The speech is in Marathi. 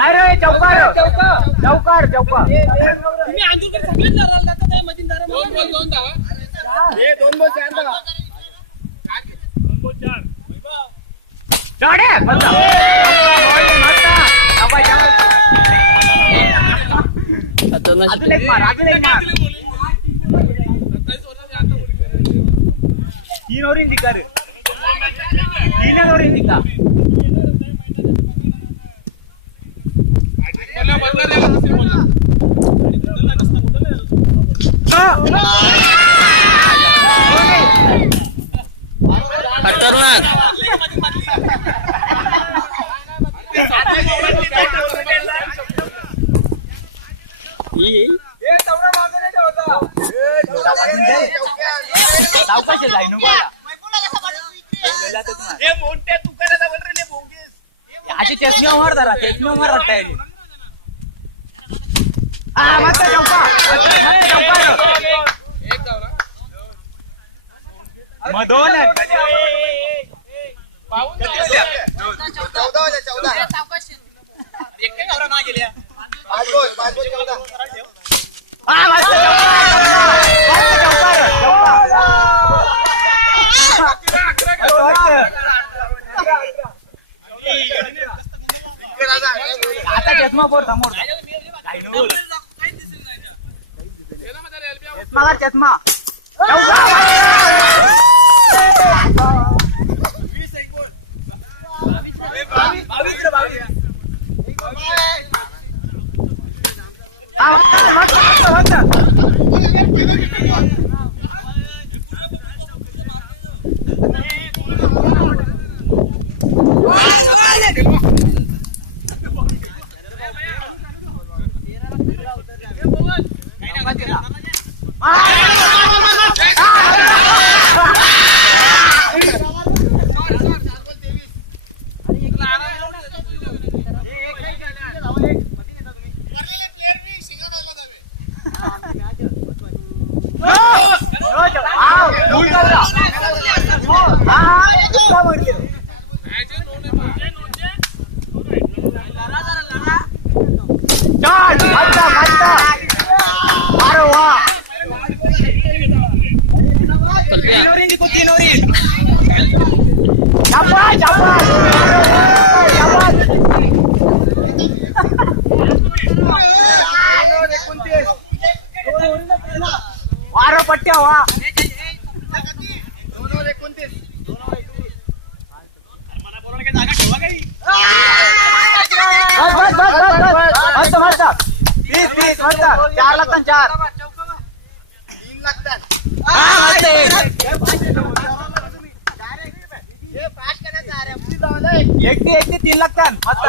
नाही रे चौकार चौकार चौकार तुम्ही आंदोलन सगळेच धराल ना तर मधील धरा दोन धावा हे 2 बॉल चार धावा 2 बॉल 4 चढे अजून एक मार 3 ओव्हर जिंका रे 3 ओव्हर जिंका चष्मे मार जरा चष्मे मार रट्टा मधोन आता चष्मा बोर समोर चष्मा वारो पट्ट्या वा चार लागतात 3 लागतात मस्त